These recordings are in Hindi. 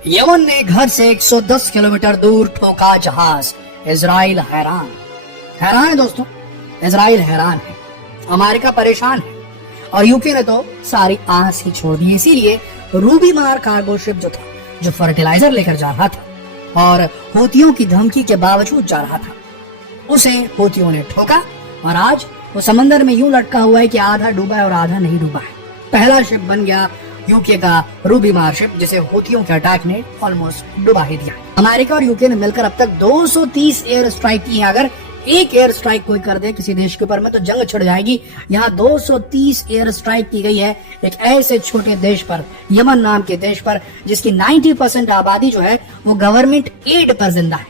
यमन ने घर से 110 किलोमीटर दूर ठोका जहाज। इजराइल हैरान है दोस्तों, इजराइल हैरान है, अमेरिका परेशान है और यूके ने तो सारी आस ही छोड़ दी। इसीलिए रूबी मार कार्गो शिप जो था, जो फर्टिलाइजर लेकर जा रहा था और हूतियों की धमकी के बावजूद जा रहा था, उसे हूतियों ने ठोका और आज वो समंदर में यूं लटका हुआ है कि आधा डूबा है और आधा नहीं डूबा है। पहला शिप बन गया यूके का रूबी मार शिप, जिसे हूतियों के अटैक ने ऑलमोस्ट डुबा ही दिया। अमेरिका और यूके ने मिलकर अब तक 230 एयर स्ट्राइक की है। अगर एक एयर स्ट्राइक कोई कर दे किसी देश के ऊपर में तो जंग छिड़ जाएगी। यहाँ 230 एयर स्ट्राइक की गई है एक ऐसे छोटे देश पर, यमन नाम के देश पर, जिसकी 90% आबादी जो है वो गवर्नमेंट एड पर जिंदा है।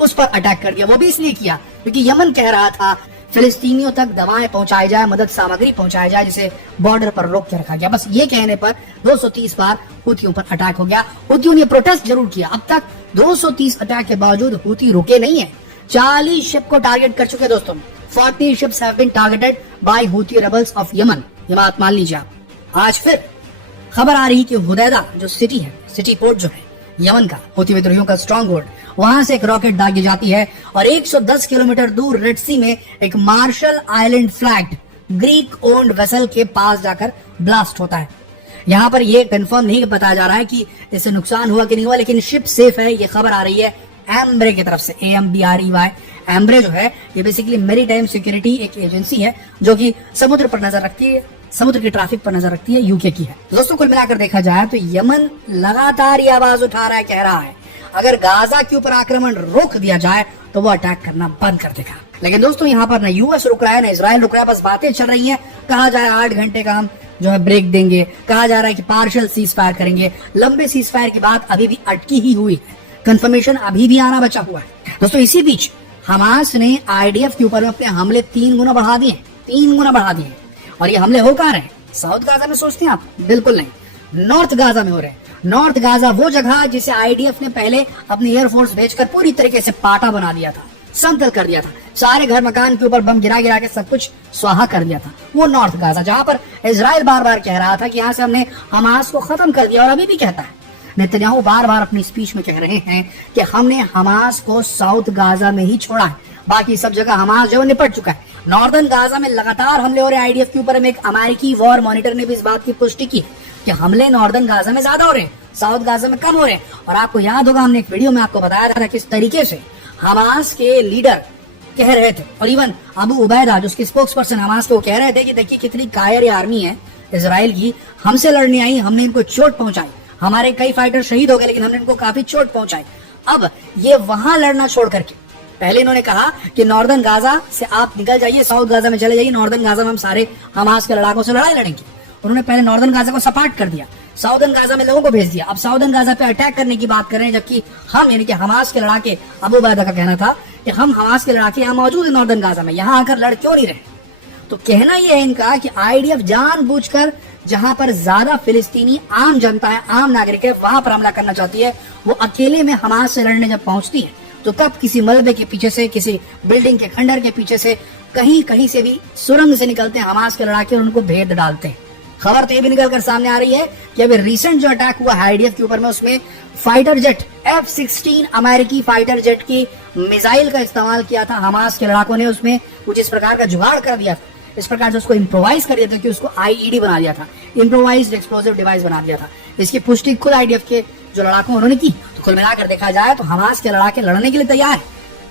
उस पर अटैक कर दिया। वो भी इसलिए किया क्योंकि यमन कह रहा था फिलिस्तीनियों तक दवाएं पहुंचाई जाए, मदद सामग्री पहुंचाई जाए, जिसे बॉर्डर पर रोक के रखा गया। बस ये कहने पर 230 बार हूतियों पर अटैक हो गया। हूतियों ने प्रोटेस्ट जरूर किया। अब तक 230 अटैक के बावजूद हूती रुके नहीं है। 40 शिप को टारगेट कर चुके दोस्तों। 40 ships have been targeted by Houthi rebels of Yemen। ये बात मान लीजिए आप। आज फिर खबर आ रही कि हुदैदा जो सिटी है, सिटी पोर्ट जो है यमन का, हूती विद्रोहियों का स्ट्रॉन्ग होल्ड, वहां से एक रॉकेट दागी जाती है और 110 किलोमीटर दूर रेड सी में एक Marshall Island flagged Greek owned vessel के पास जाकर ब्लास्ट होता है। यहाँ पर ये कंफर्म नहीं बताया जा रहा है कि इससे नुकसान हुआ कि नहीं हुआ, लेकिन शिप सेफ है। ये खबर आ रही है एम्ब्रे की तरफ से, AMBREY। एम्ब्रे जो है ये बेसिकली मैरीटाइम सिक्योरिटी एक एजेंसी है जो कि समुद्र पर नजर रखती है, समुद्र की ट्रैफिक पर नजर रखती है, यूके की है। दोस्तों कुल मिलाकर देखा जाए तो यमन लगातार ये आवाज उठा रहा है, कह रहा है अगर गाजा के ऊपर आक्रमण रोक दिया जाए तो वो अटैक करना बंद कर देगा। लेकिन दोस्तों यहाँ पर ना यूएस रुक रहा है ना इजराइल रुक रहा है, बस बातें चल रही हैं। कहा जा रहा है 8 घंटे का हम जो है ब्रेक देंगे, कहा जा रहा है कि पार्शियल सीज फायर करेंगे। लंबे सीज फायर की बात अभी भी अटकी ही हुई है, कंफर्मेशन अभी भी आना बचा हुआ है। दोस्तों इसी बीच हमास ने IDF के ऊपर में अपने हमले 3 गुना बढ़ा दिए, 3 गुना बढ़ा दिए। और ये हमले हो कहाँ रहे? साउथ गाजा में सोचते हैं आप? बिल्कुल नहीं, नॉर्थ गाजा में हो रहे हैं। नॉर्थ गाजा वो जगह जिसे IDF ने पहले अपनी एयरफोर्स भेजकर पूरी तरीके से पाटा बना दिया था, समतल कर दिया था, सारे घर मकान के ऊपर बम गिरा गिरा के सब कुछ स्वाहा कर दिया था। वो नॉर्थ गाजा जहां पर इजराइल बार बार कह रहा था कि यहाँ से हमने हमास को खत्म कर दिया, और अभी भी कहता है। नेतन्याहू बार बार अपनी स्पीच में कह रहे हैं कि हमने हमास को साउथ गाजा में ही छोड़ा है, बाकी सब जगह हमास जो निपट चुका है। नॉर्दर्न गाजा में लगातार हमले हो रहे हैं IDF के ऊपर में। एक अमेरिकी वॉर मॉनिटर ने भी इस बात की पुष्टि की कि हमले नॉर्दर्न गाजा में ज्यादा हो रहे हैं, साउथ गाजा में कम हो रहे हैं। और आपको याद होगा हमने एक वीडियो में आपको बताया था किस तरीके से हमास के लीडर कह रहे थे, और इवन अबू उबैदा जो उसके स्पोक्स पर्सन हमास के, वो कह रहे थे कि देखिए कितनी कायर आर्मी है इजराइल की, हमसे लड़ने आई, हमने इनको चोट पहुंचाई, हमारे कई फाइटर शहीद हो गए लेकिन हमने इनको काफी चोट पहुंचाई। अब ये वहां लड़ना छोड़ करके, पहले इन्होंने कहा कि नॉर्दर्न गाजा से आप निकल जाइए, साउथ गाजा में चले जाइए, नॉर्दर्न गाजा में हम सारे हमास के लड़ाकों से लड़ाई लड़ेंगे। उन्होंने पहले नॉर्दर्न गाजा को सपाट कर दिया, साउदर्न गाजा में लोगों को भेज दिया। अब साउदर्न गाजा पे अटैक करने की बात कर रहे हैं, जबकि हम यानी कि हमास के लड़ाके, अबू उबैदा का कहना था कि हम हमास के लड़ाके यहाँ मौजूद है नॉर्दर्न गाजा में, यहाँ आकर लड़ क्यों नहीं रहे। तो कहना यह है इनका कि IDF जानबूझकर जहां पर ज्यादा फिलिस्तीनी आम जनता है, आम नागरिक है, वहां पर हमला करना चाहती है। वो अकेले में हमास से लड़ने जब पहुंचती है तो तब किसी मलबे के पीछे से, किसी बिल्डिंग के खंडर के पीछे से, कहीं कहीं से भी सुरंग से निकलते हैं हमास के लड़ाके और उनको भेद डालते हैं। खबर तो ये भी निकलकर सामने आ रही है कि अभी रिसेंट जो अटैक हुआ है IDF के ऊपर में, उसमें फाइटर जेट F-16 अमेरिकी फाइटर जेट की मिसाइल का इस्तेमाल किया था हमास के लड़ाकों ने। उसमें कुछ इस प्रकार का जुगाड़ कर दिया था, इस प्रकार से उसको इम्प्रोवाइज कर दिया था कि उसको IED बना दिया था, इम्प्रोवाइज्ड एक्सप्लोसिव डिवाइस बना दिया था। इसकी पुष्टि खुद IDF के जो लड़ाकों उन्होंने की। तो कुल मिलाकर देखा जाए तो हमास के लड़ाके लड़ने के लिए तैयार है,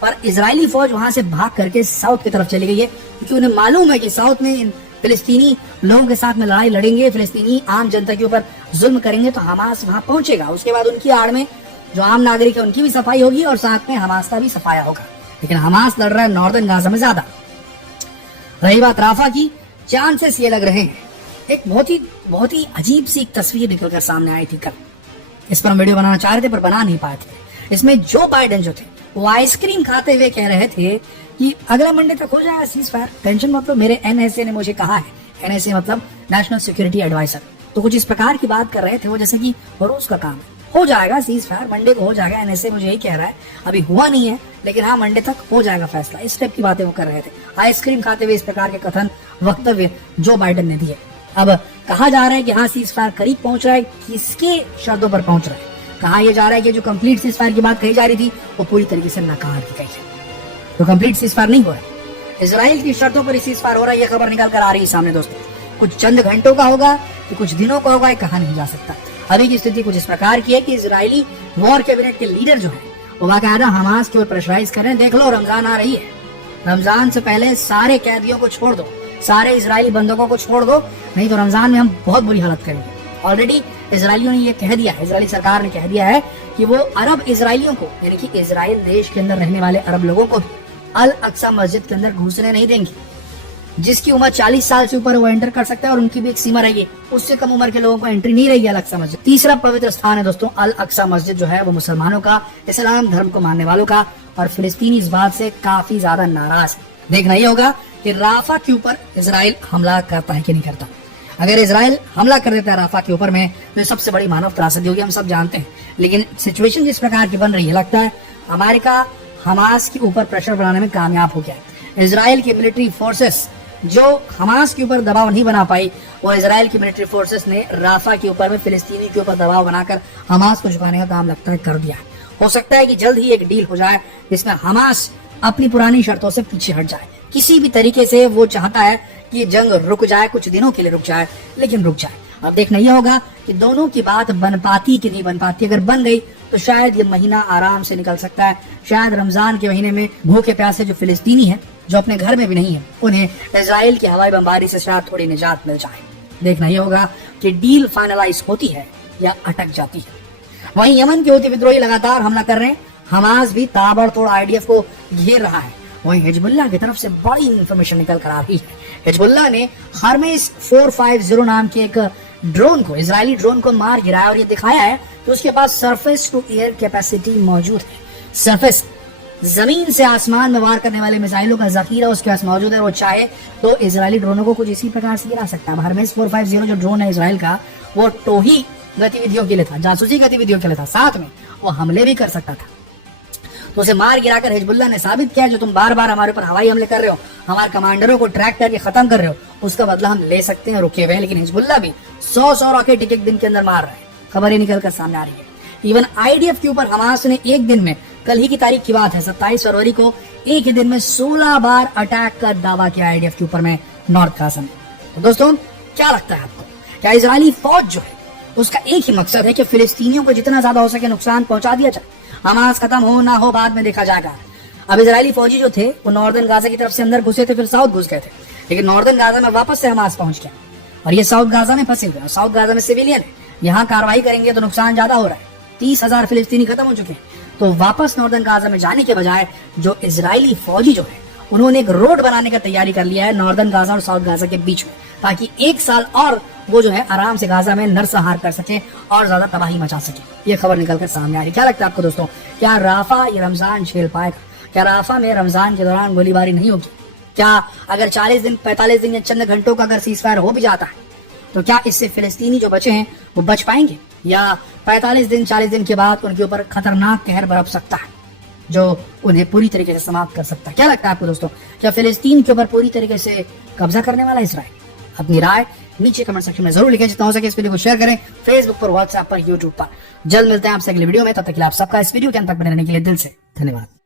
पर इजरायली फौज वहां से भाग करके साउथ की तरफ चली गई है, क्योंकि उन्हें मालूम है कि साउथ में फिलिस्तीनी लोगों के साथ में लड़ाई लड़ेंगे, फिलिस्तीनी आम जनता के ऊपर जुल्म करेंगे तो हमास वहां पहुंचेगा। उसके बाद उनकी आड़ में जो आम नागरिक है उनकी भी सफाई होगी और साथ में हमास का भी सफाया होगा। लेकिन हमास लड़ रहा है नॉर्दर्न गाजा में ज्यादा। रही बात राफा की, चांसेस ये लग रहे हैं, एक बहुत ही अजीब सी एक तस्वीर निकलकर सामने आई थी कल। इस पर हम वीडियो बनाना चाह रहे थे पर बना नहीं पाए थे। इसमें जो बाइडेन जो थे वो आइसक्रीम खाते हुए कह रहे थे कि अगला मंडे तक हो जाएगा सीज फायर, टेंशन मतलब मेरे NSA ने मुझे कहा है, NSA मतलब नेशनल सिक्योरिटी एडवाइजर। तो कुछ इस प्रकार की बात कर रहे थे वो, जैसे कि रोज का काम है, हो जाएगा सीज फायर, मंडे को हो जाएगा, NSA मुझे यही कह रहा है, अभी हुआ नहीं है लेकिन हाँ मंडे तक हो जाएगा फैसला। इस टाइप की बातें वो कर रहे थे, आइसक्रीम खाते हुए इस प्रकार के कथन वक्तव्य जो बाइडेन ने दिए। अब कहा जा रहा है कि हाँ सीज फायर करीब पहुंच रहा है, किसके शर्तों पर पहुंच रहा है? कहा यह जा रहा है कि जो कंप्लीट सीज फायर की बात कही जा रही थी वो पूरी तरीके से नकार दी गई है, तो कंप्लीट सीज फायर नहीं हो रहा है। इजराइल की शर्तों पर सीज फायर हो रहा है, यह खबर निकल कर आ रही है सामने दोस्तों। कुछ चंद घंटों का होगा कि कुछ दिनों का होगा, कहा नहीं जा सकता। अभी की स्थिति कुछ इस प्रकार की है कि इजरायली वॉर कैबिनेट के लीडर जो है वो बाकायदा हमास की ओर प्रेशराइज कर रहे हैं। देख लो, रमजान आ रही है, रमजान से पहले सारे कैदियों को छोड़ दो, सारे इजरायली बंधकों को छोड़ दो, नहीं तो रमजान में हम बहुत बुरी हालत करेंगे। ऑलरेडी इजरायलियों ने ये कह दिया है, इजरायली सरकार ने कह दिया है कि वो अरब इजरायलियों को, यानी कि इजराइल देश के अंदर रहने वाले अरब लोगों को भी अल अक्सा मस्जिद के अंदर घुसने नहीं देंगे। जिसकी उम्र 40 साल से ऊपर वो एंटर कर सकता है और उनकी भी एक सीमा रहेगी, उससे कम उम्र के लोगों को एंट्री नहीं रहेगी अल अक्सा मस्जिद। तीसरा पवित्र स्थान है दोस्तों अल अक्सा मस्जिद, जो है वो मुसलमानों का, इस्लाम धर्म को मानने वालों का, और फिलिस्तीनी इस बात से काफी ज्यादा नाराज है। देखना ये होगा कि राफा के ऊपर इजराइल हमला करता है कि नहीं करता। अगर इजराइल हमला कर देता है राफा के ऊपर में तो सबसे बड़ी मानव त्रासदी होगी, हम सब जानते हैं। लेकिन सिचुएशन जिस प्रकार की बन रही है, लगता है अमेरिका हमास के ऊपर प्रेशर बनाने में कामयाब हो गया है। इजराइल की मिलिट्री फोर्सेस जो हमास के ऊपर दबाव नहीं बना पाई, वो इजराइल की मिलिट्री फोर्सेस ने राफा के ऊपर में फिलिस्तीनी के ऊपर दबाव बनाकर हमास को झुकाने का काम लगता है कर दिया। हो सकता है कि जल्द ही एक डील हो जाए जिसमें हमास अपनी पुरानी शर्तों से पीछे हट जाए। किसी भी तरीके से वो चाहता है कि जंग रुक जाए, कुछ दिनों के लिए रुक जाए, लेकिन रुक जाए। अब देखना यह होगा कि दोनों की बात बन पाती कि नहीं बन पाती। अगर बन गई तो शायद ये महीना आराम से निकल सकता है। शायद रमजान के महीने में भूखे प्यासे जो फिलिस्तीनी है, जो अपने घर में भी नहीं है, उन्हें इजराइल की हवाई बमबारी से शायद थोड़ी निजात मिल जाए। देखना यह होगा कि डील फाइनलाइज होती है या अटक जाती है। वहीं यमन के हूती विद्रोही लगातार हमला कर रहे हैं, हमास भी ताबड़तोड़ आईडीएफ को घेर रहा है। वहीं हिजबुल्लाह की तरफ से बड़ी इंफॉर्मेशन निकल कर आ रही है। हिजबुल्लाह ने हर्मेस 450 नाम के एक ड्रोन को, इजरायली ड्रोन को मार गिराया और ये दिखाया है कि उसके पास सरफेस टू एयर कैपेसिटी मौजूद है। सरफेस, जमीन से आसमान में वार करने वाले मिसाइलों का जखीरा उसके पास मौजूद है। वो चाहे तो इजरायली ड्रोनों को कुछ इसी प्रकार से गिरा सकता है। हर्मेस 450 जो ड्रोन है इजराइल का, वो टोही गतिविधियों के लिए था, जासूसी गतिविधियों के लिए था, साथ में वो हमले भी कर सकता था। तो उसे मार गिराकर हिजबुल्लाह ने साबित किया, जो तुम बार बार हमारे ऊपर हवाई हमले कर रहे हो, हमारे कमांडरों को ट्रैक करके खत्म कर रहे हो, उसका बदला हम ले सकते हैं, रुके हुए। लेकिन हिजबुल्लाह भी 100 रॉकेट एक दिन के अंदर मार रहा है। खबर ही निकल कर सामने आ रही है। इवन आईडीएफ के ऊपर हमास ने एक दिन में, कल ही की तारीख की बात है 27 फरवरी को, एक ही दिन में 16 बार अटैक का दावा किया आईडीएफ के ऊपर में नॉर्थ गाजा में। तो दोस्तों क्या लगता है आपको, क्या इजरायली फौज जो है उसका एक ही मकसद है कि फिलिस्तीनियों को जितना ज्यादा हो सके नुकसान पहुंचा दिया जाए, हमास खत्म हो ना हो बाद में देखा जाएगा। अब इजरायली फौजी जो थे वो नॉर्दर्न गाजा की तरफ से अंदर घुसे थे, फिर साउथ घुस गए थे, लेकिन नॉर्दर्न गाजा में वापस से हमास पहुंच गया और ये साउथ गाजा में फंसे हुए। साउथ गाजा में सिविलियन है, यहाँ कार्रवाई करेंगे तो नुकसान ज्यादा हो रहा है। 30,000 फिलिस्तीनी खत्म हो चुके हैं। तो वापस नॉर्दर्न गाजा में जाने के बजाय जो इजरायली फौजी जो है उन्होंने एक रोड बनाने का तैयारी कर लिया है नॉर्दर्न गाजा और साउथ गाजा के बीच में, ताकि एक साल और वो जो है आराम से गाजा में नरसंहार कर सके और ज्यादा तबाही मचा सके। ये खबर निकलकर सामने आ रही। क्या लगता है आपको दोस्तों, क्या राफा ये रमजान झेल पाएगा? क्या राफा में रमजान के दौरान गोलीबारी नहीं होगी? क्या अगर 40 दिन 45 दिन या चंद घंटों का अगर सीज फायर हो भी जाता है तो क्या इससे फिलिस्तीनी जो बचे हैं वो बच पाएंगे, या 45 दिन 40 दिन के बाद उनके ऊपर खतरनाक कहर बरप सकता है जो उन्हें पूरी तरीके से समाप्त कर सकता है? क्या लगता है आपको दोस्तों, क्या फिलिस्तीन के ऊपर पूरी तरीके से कब्जा करने वाला इजराइल? अपनी राय नीचे कमेंट सेक्शन में जरूर लिखें। जितना हो सके इस वीडियो को शेयर करें, फेसबुक पर, व्हाट्सएप पर, यूट्यूब पर। जल्द मिलते हैं आपसे अगले वीडियो में। तब तक के लिए आप सबका इस वीडियो के अंत तक बने रहने के लिए दिल से धन्यवाद।